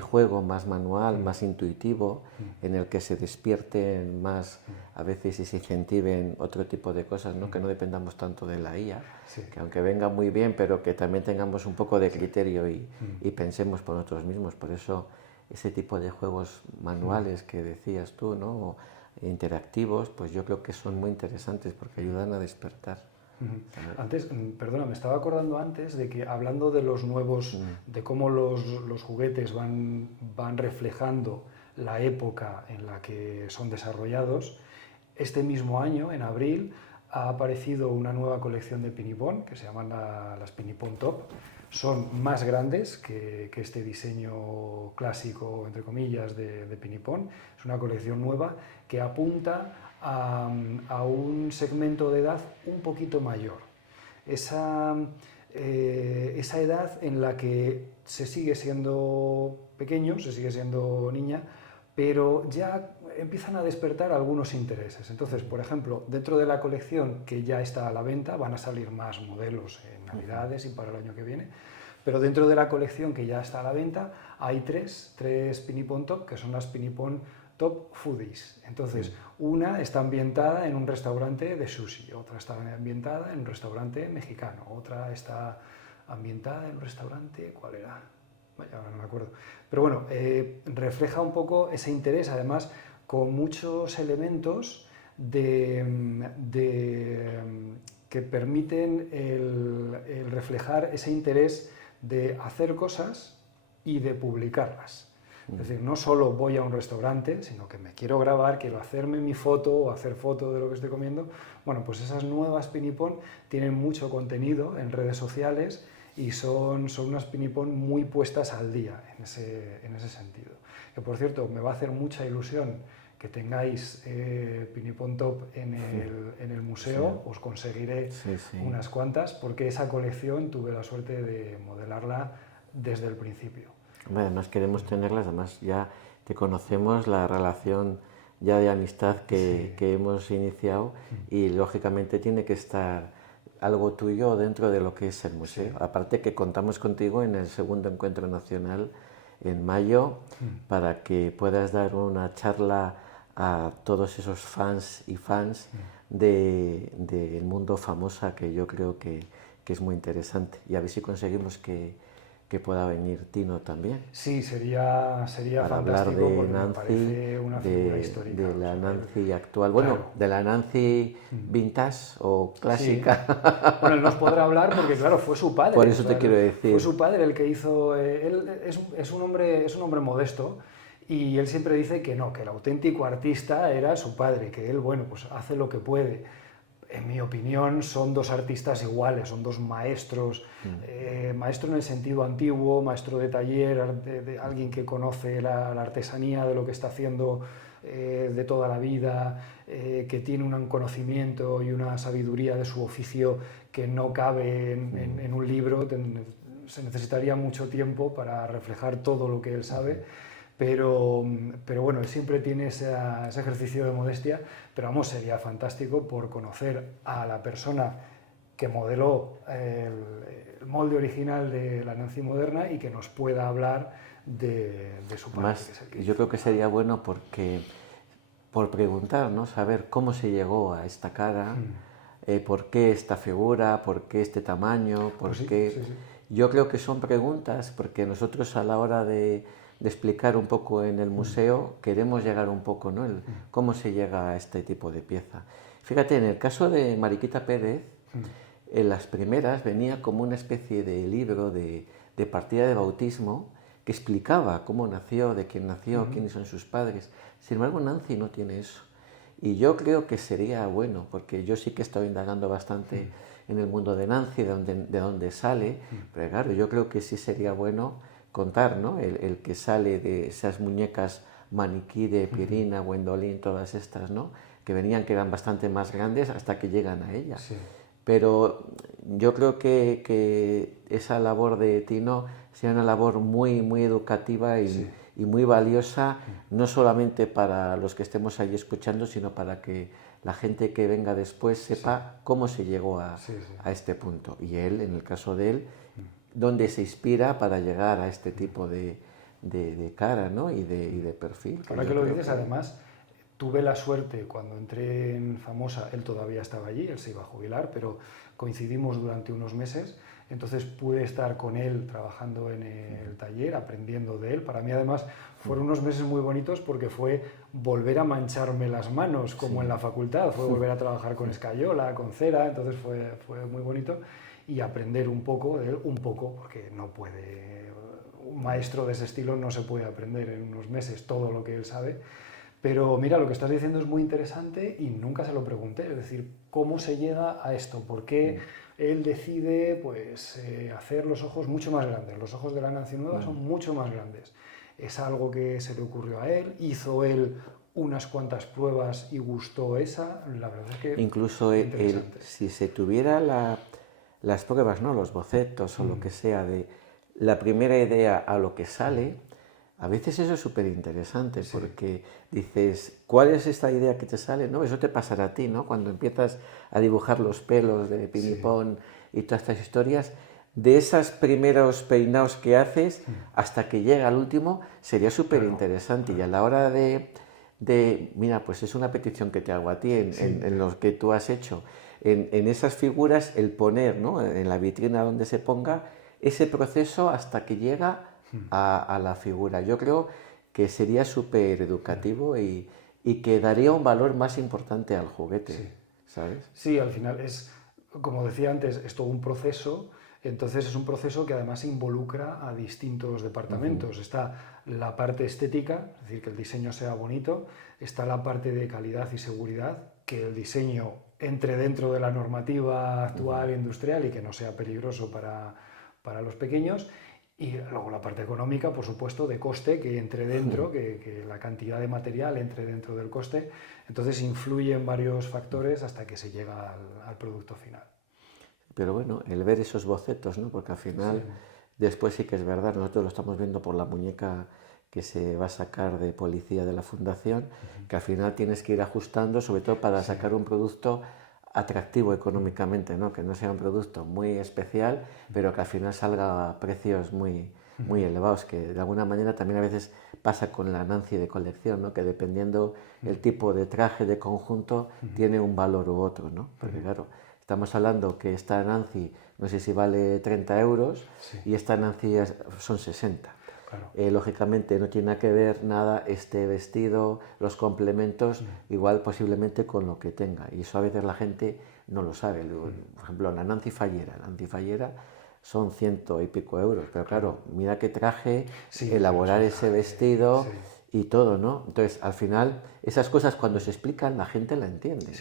juego más manual, más intuitivo, en el que se despierten más a veces y se incentiven otro tipo de cosas, ¿no? Que no dependamos tanto de la IA, que aunque venga muy bien, pero que también tengamos un poco de criterio y pensemos por nosotros mismos. Por eso ese tipo de juegos manuales que decías tú, ¿no? O interactivos, pues yo creo que son muy interesantes porque ayudan a despertar. Antes, perdona, me estaba acordando antes de que hablando de los nuevos, de cómo los juguetes van reflejando la época en la que son desarrollados, este mismo año, en abril, ha aparecido una nueva colección de Pinipón que se llaman las Pinipón Top. Son más grandes que este diseño clásico, entre comillas, de Pinipón. Es una colección nueva que apunta a un segmento de edad un poquito mayor. Esa edad en la que se sigue siendo pequeño, se sigue siendo niña, pero ya empiezan a despertar algunos intereses. Entonces, por ejemplo, dentro de la colección que ya está a la venta, van a salir más modelos en Navidades y para el año que viene, pero dentro de la colección que ya está a la venta hay tres Pinipón Top, que son las Pinipón Top Foodies. Entonces, una está ambientada en un restaurante de sushi, otra está ambientada en un restaurante mexicano, otra está ambientada en un restaurante, ¿cuál era? Vaya, ahora no me acuerdo. Pero bueno, refleja un poco ese interés, además, con muchos elementos que permiten el reflejar ese interés de hacer cosas y de publicarlas. Es decir, no solo voy a un restaurante, sino que me quiero grabar, quiero hacerme mi foto o hacer foto de lo que estoy comiendo. Bueno, pues esas nuevas Pinipón tienen mucho contenido en redes sociales y son unas Pinipón muy puestas al día en ese sentido. Que por cierto, me va a hacer mucha ilusión que tengáis Pinipón Top en el museo, os conseguiré unas cuantas, porque esa colección tuve la suerte de modelarla desde el principio. Además queremos tenerlas, además ya te conocemos, la relación ya de amistad que hemos iniciado y lógicamente tiene que estar algo tuyo dentro de lo que es el museo. Aparte que contamos contigo en el segundo encuentro nacional en mayo para que puedas dar una charla a todos esos fans y fans del mundo famosa, que yo creo que es muy interesante, y a ver si conseguimos que pueda venir Tino también. Sí, sería para hablar fantástico de porque me Nancy, parece una figura histórica. de la Nancy actual, bueno, claro. de la Nancy vintage o clásica. Sí. Bueno, él nos podrá hablar porque, claro, fue su padre. Por eso te quiero decir. Fue su padre el que hizo... él es un hombre modesto y él siempre dice que no, que el auténtico artista era su padre, que él, bueno, pues hace lo que puede. En mi opinión, son dos artistas iguales, son dos maestros. Maestro en el sentido antiguo, maestro de taller, de alguien que conoce la artesanía de lo que está haciendo de toda la vida, que tiene un conocimiento y una sabiduría de su oficio que no cabe en un libro. Se necesitaría mucho tiempo para reflejar todo lo que él sabe. Pero bueno, él siempre tiene ese ejercicio de modestia, pero vamos, sería fantástico por conocer a la persona que modeló el molde original de la Nancy moderna y que nos pueda hablar de su padre. Más, yo creo que sería bueno porque, por preguntar, ¿no? Saber cómo se llegó a esta cara, por qué esta figura, por qué este tamaño, por qué... Sí. Yo creo que son preguntas porque nosotros a la hora de explicar un poco en el museo, queremos llegar un poco, ¿no? Cómo se llega a este tipo de pieza. Fíjate, en el caso de Mariquita Pérez, en las primeras venía como una especie de libro de partida de bautismo que explicaba cómo nació, de quién nació, quiénes son sus padres. Sin embargo, Nancy no tiene eso. Y yo creo que sería bueno, porque yo sí que estoy indagando bastante en el mundo de Nancy, de dónde sale, pero claro, yo creo que sí sería bueno contar, ¿no? El que sale de esas muñecas maniquí de Pirina, Gwendolyn, todas estas, ¿no? Que venían, que eran bastante más grandes hasta que llegan a ella. Sí. Pero yo creo que esa labor de Tino sea una labor muy, muy educativa y muy valiosa, no solamente para los que estemos ahí escuchando, sino para que la gente que venga después sepa cómo se llegó a este punto. Y él, en el caso de él, dónde se inspira para llegar a este tipo de cara, ¿no? y de perfil. Ahora que lo dices, además, tuve la suerte, cuando entré en Famosa, él todavía estaba allí, él se iba a jubilar, pero coincidimos durante unos meses, entonces pude estar con él trabajando en el taller, aprendiendo de él. Para mí, además, fueron unos meses muy bonitos porque fue volver a mancharme las manos, como en la facultad, fue volver a trabajar con escayola, con cera, entonces fue muy bonito, y aprender un poco de él, porque no puede, un maestro de ese estilo no se puede aprender en unos meses todo lo que él sabe. Pero mira, lo que estás diciendo es muy interesante y nunca se lo pregunté, es decir, ¿cómo se llega a esto? ¿Por qué él decide pues, hacer los ojos mucho más grandes? Los ojos de la Nancy Nueva son mucho más grandes. ¿Es algo que se le ocurrió a él? ¿Hizo él unas cuantas pruebas y gustó esa? La verdad es que incluso él, si se tuviera las pruebas, ¿no? Los bocetos o lo que sea de la primera idea a lo que sale, a veces eso es súper interesante porque dices, ¿cuál es esta idea que te sale? ¿No? Eso te pasará a ti, ¿no? Cuando empiezas a dibujar los pelos de Pinipón y todas estas historias, de esos primeros peinados que haces hasta que llega al último, sería súper interesante. Y a la hora mira, pues es una petición que te hago a ti en lo que tú has hecho. En esas figuras, el poner, ¿no? En la vitrina donde se ponga, ese proceso hasta que llega a la figura. Yo creo que sería súper educativo y que daría un valor más importante al juguete, ¿sabes? Sí, al final es, como decía antes, es todo un proceso, entonces es un proceso que además involucra a distintos departamentos. Está la parte estética, es decir, que el diseño sea bonito, está la parte de calidad y seguridad, que el diseño entre dentro de la normativa actual industrial y que no sea peligroso para los pequeños. Y luego la parte económica, por supuesto, de coste, que entre dentro, que la cantidad de material entre dentro del coste. Entonces influyen varios factores hasta que se llega al producto final. Pero bueno, el ver esos bocetos, ¿no? Porque al final, después sí que es verdad, nosotros lo estamos viendo por la muñeca que se va a sacar de policía de la fundación, que al final tienes que ir ajustando, sobre todo para sacar un producto atractivo económicamente, ¿no? Que no sea un producto muy especial, pero que al final salga a precios muy, muy elevados, que de alguna manera también a veces pasa con la Nancy de colección, ¿no? Que dependiendo el tipo de traje, de conjunto, tiene un valor u otro, ¿no? Porque claro, estamos hablando que esta Nancy, no sé si vale 30 euros, y esta Nancy son 60. Claro. Lógicamente no tiene nada que ver nada este vestido, los complementos, igual posiblemente con lo que tenga. Y eso a veces la gente no lo sabe. Por ejemplo, la Nancy Fallera son 100 y pico euros. Pero claro, mira qué traje, elaborar ese vestido y todo, ¿no? Entonces, al final, esas cosas cuando se explican, la gente la entiende.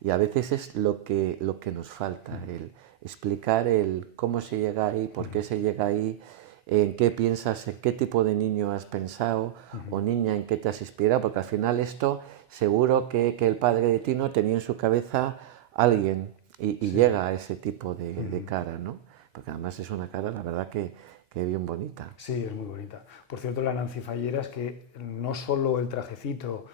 Y a veces es lo que nos falta, el explicar el cómo se llega ahí, por qué se llega ahí, en qué piensas, en qué tipo de niño has pensado o niña, en qué te has inspirado, porque al final esto seguro que el padre de Tino tenía en su cabeza alguien y llega a ese tipo de cara, ¿no? Porque además es una cara, la verdad, que bien bonita. Sí, es muy bonita. Por cierto, la Nancy Fallera es que no solo el trajecito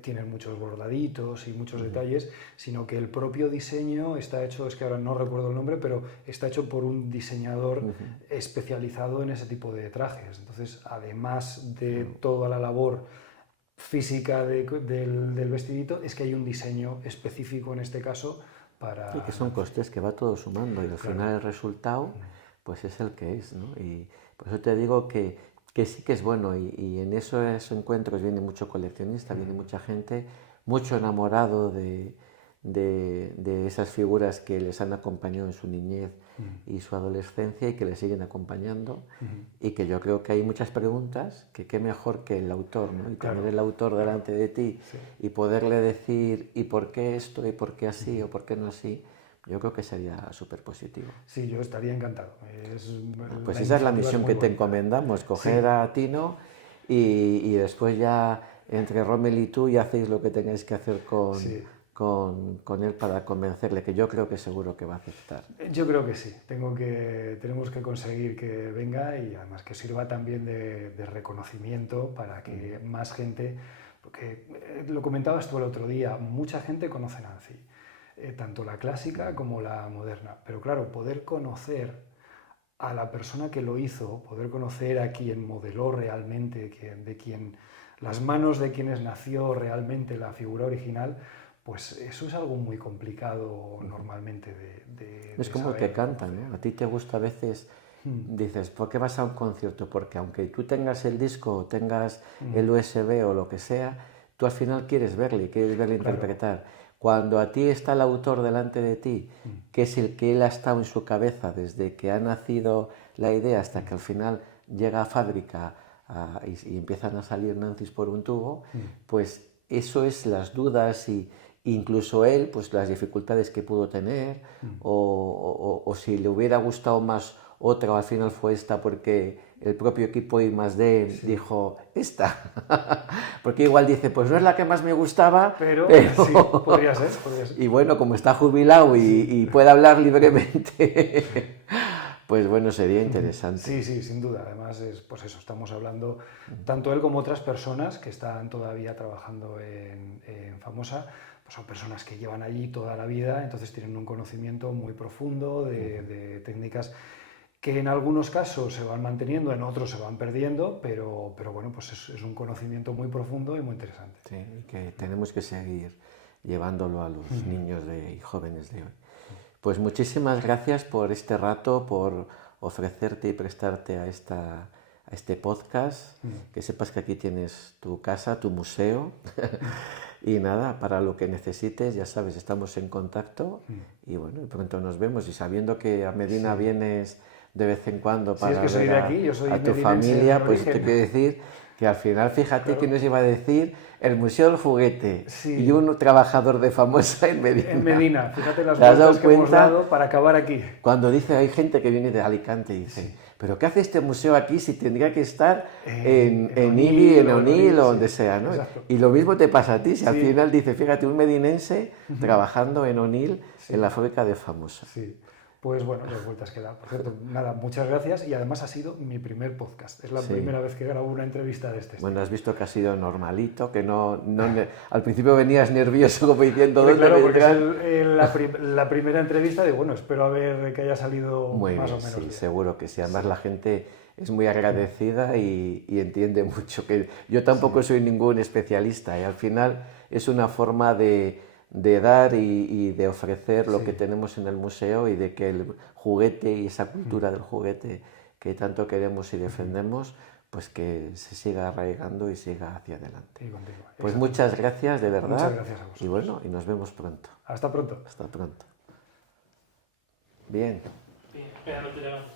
tiene muchos bordaditos y muchos detalles, sino que el propio diseño está hecho, es que ahora no recuerdo el nombre, pero está hecho por un diseñador especializado en ese tipo de trajes. Entonces, además de toda la labor física del vestidito, es que hay un diseño específico en este caso para... Y que son costes que va todo sumando y al final el resultado pues es el que es, ¿no? Y por eso te digo que sí que es bueno y en esos encuentros viene mucho coleccionista, viene mucha gente, mucho enamorado de de esas figuras que les han acompañado en su niñez y su adolescencia y que les siguen acompañando, y que yo creo que hay muchas preguntas que qué mejor que el autor, ¿no? Y tener el autor delante de ti y poderle decir ¿y por qué esto? ¿Y por qué así? ¿O por qué no así? Yo creo que sería súper positivo. Sí, yo estaría encantado. Pues esa es la misión que te encomendamos, coger a Tino y después ya entre Rommel y tú ya hacéis lo que tengáis que hacer con él para convencerle, que yo creo que seguro que va a aceptar. Yo creo que sí, tenemos que conseguir que venga y además que sirva también de reconocimiento para que más gente, porque lo comentabas tú el otro día, mucha gente conoce Nancy, tanto la clásica como la moderna, pero claro, poder conocer a la persona que lo hizo, poder conocer a quien modeló realmente, las manos de quienes nació realmente la figura original, pues eso es algo muy complicado normalmente es como el que canta, ¿no? A ti te gusta a veces, dices, ¿por qué vas a un concierto? Porque aunque tú tengas el disco o tengas el USB o lo que sea, tú al final quieres verle interpretar. Cuando a ti está el autor delante de ti, que es el que él ha estado en su cabeza desde que ha nacido la idea hasta que al final llega a fábrica y empiezan a salir Nancy's por un tubo, pues eso es las dudas y incluso él, pues las dificultades que pudo tener o si le hubiera gustado más otra o al final fue esta porque el propio equipo I+D dijo esta. Porque igual dice, pues no es la que más me gustaba, pero... sí, podría ser. Y bueno, como está jubilado y puede hablar libremente, pues bueno, sería interesante. Sí, sin duda. Además, pues eso, estamos hablando, tanto él como otras personas que están todavía trabajando en Famosa, pues son personas que llevan allí toda la vida, entonces tienen un conocimiento muy profundo de técnicas que en algunos casos se van manteniendo, en otros se van perdiendo, pero bueno, pues es un conocimiento muy profundo y muy interesante. Sí, y que tenemos que seguir llevándolo a los niños y jóvenes de hoy. Pues muchísimas gracias por este rato, por ofrecerte y prestarte a este podcast. Que sepas que aquí tienes tu casa, tu museo. Y nada, para lo que necesites, ya sabes, estamos en contacto. Y bueno, pronto nos vemos. Y sabiendo que a Medina vienes de vez en cuando para ver a tu familia, pues te quiero decir que al final, fíjate que nos iba a decir el Museo del Juguete y un trabajador de Famosa en Medina. En Medina, fíjate las vueltas que hemos dado para acabar aquí. Cuando dice, hay gente que viene de Alicante y dice, ¿pero qué hace este museo aquí si tendría que estar en Ibi, en Onil o donde sea, ¿no? Y lo mismo te pasa a ti, si al final dice, fíjate, un medinense trabajando en Onil, en la fábrica de Famosa. Sí. Pues bueno, las vueltas que da. Por cierto, nada, muchas gracias y además ha sido mi primer podcast. Es la primera vez que grabo una entrevista de este estilo. Bueno, has visto que ha sido normalito, que no al principio venías nervioso como diciendo ¿dónde claro, porque es la primera entrevista de, bueno, espero a ver que haya salido muy más bien, o menos bien. Seguro que sí. Además la gente es muy agradecida y entiende mucho que yo tampoco soy ningún especialista y al final es una forma de dar y de ofrecer lo que tenemos en el museo y de que el juguete y esa cultura del juguete que tanto queremos y defendemos, pues que se siga arraigando y siga hacia adelante. Pues muchas gracias, de verdad. Muchas gracias a vosotros. Y bueno, y nos vemos pronto. Hasta pronto. Hasta pronto. Bien. Sí, espera, no te levantes,